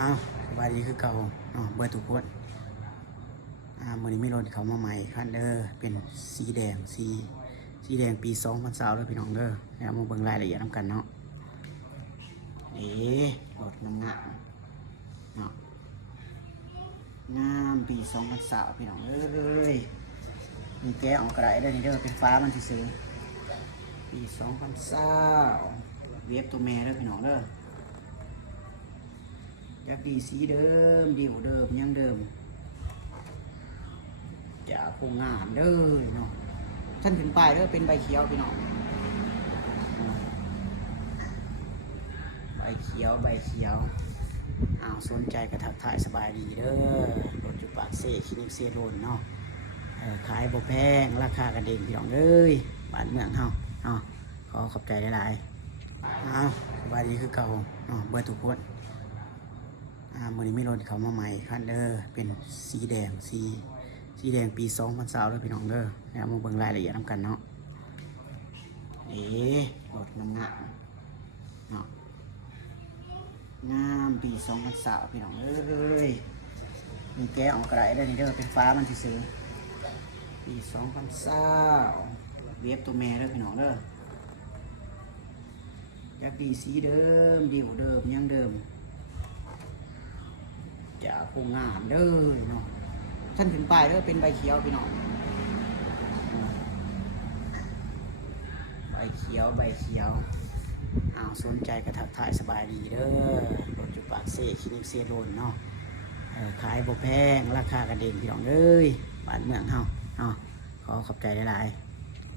สบายดีคือเก่าเบอร์ทุกคนมื้อนี้มีรถเขามาใหม่คันเด้อเป็นสีแดงสีแดงปี2020เด้อพี่น้องเด้อแล้วมาเบิ่งรายละเอียดนำกันเนาะรถงามๆเนาะงามปี2020พี่น้องเอ้ยมีแกะออกกระไรได้นี่เด้อเป็นฟ้ามันซื่อๆปี2020เวฟตัวแม่เด้อพี่น้องเด้อจะปีสีเดิมดิวเดิมยังเดิมจะคงงามเด้อเนาะท่านถึงป้ายเด้อเป็นใบเขียวพี่น้องใบเขียวสนใจกระทักทายสบายดีเด้อรถจุปากเซ่คลินิกเซโรนเนาะขายบ่แพงราคากันเองพี่น้องเอ้ยบ้านเมืองเฮาขอขอบใจหลายๆสบายดีคือเก่าเบอร์ทุกคนมื้อนี้มีรถเขามาใหม่คันเด้อเป็นสีแดงปี2020เด้อพี่น้องเด้อแล้วมาเบิ่งรายละเอียดนำกันเนาะรถงามเนาะงามปี2020พี่น้องเอ้ยมีแกะออกกระไรได้นี่เด้อเป็นฟ้ามันซื่อๆปี2020เวฟตัวแม่เด้อพี่น้องเด้อจะปีสีเดิมดิวเดิมยังเดิมจะคงงามเด้อเนาะท่านถึงป้ายเด้อเป็นใบเขียวพี่น้องใบเขียวสนใจกระทักทายสบายดีเด้อรถจุปากเซ่คลินิกเซโรนเนาะขายบ่แพงราคากันเองพี่น้องเอ้ยบ้านเมืองเฮาขอขอบใจหลายๆ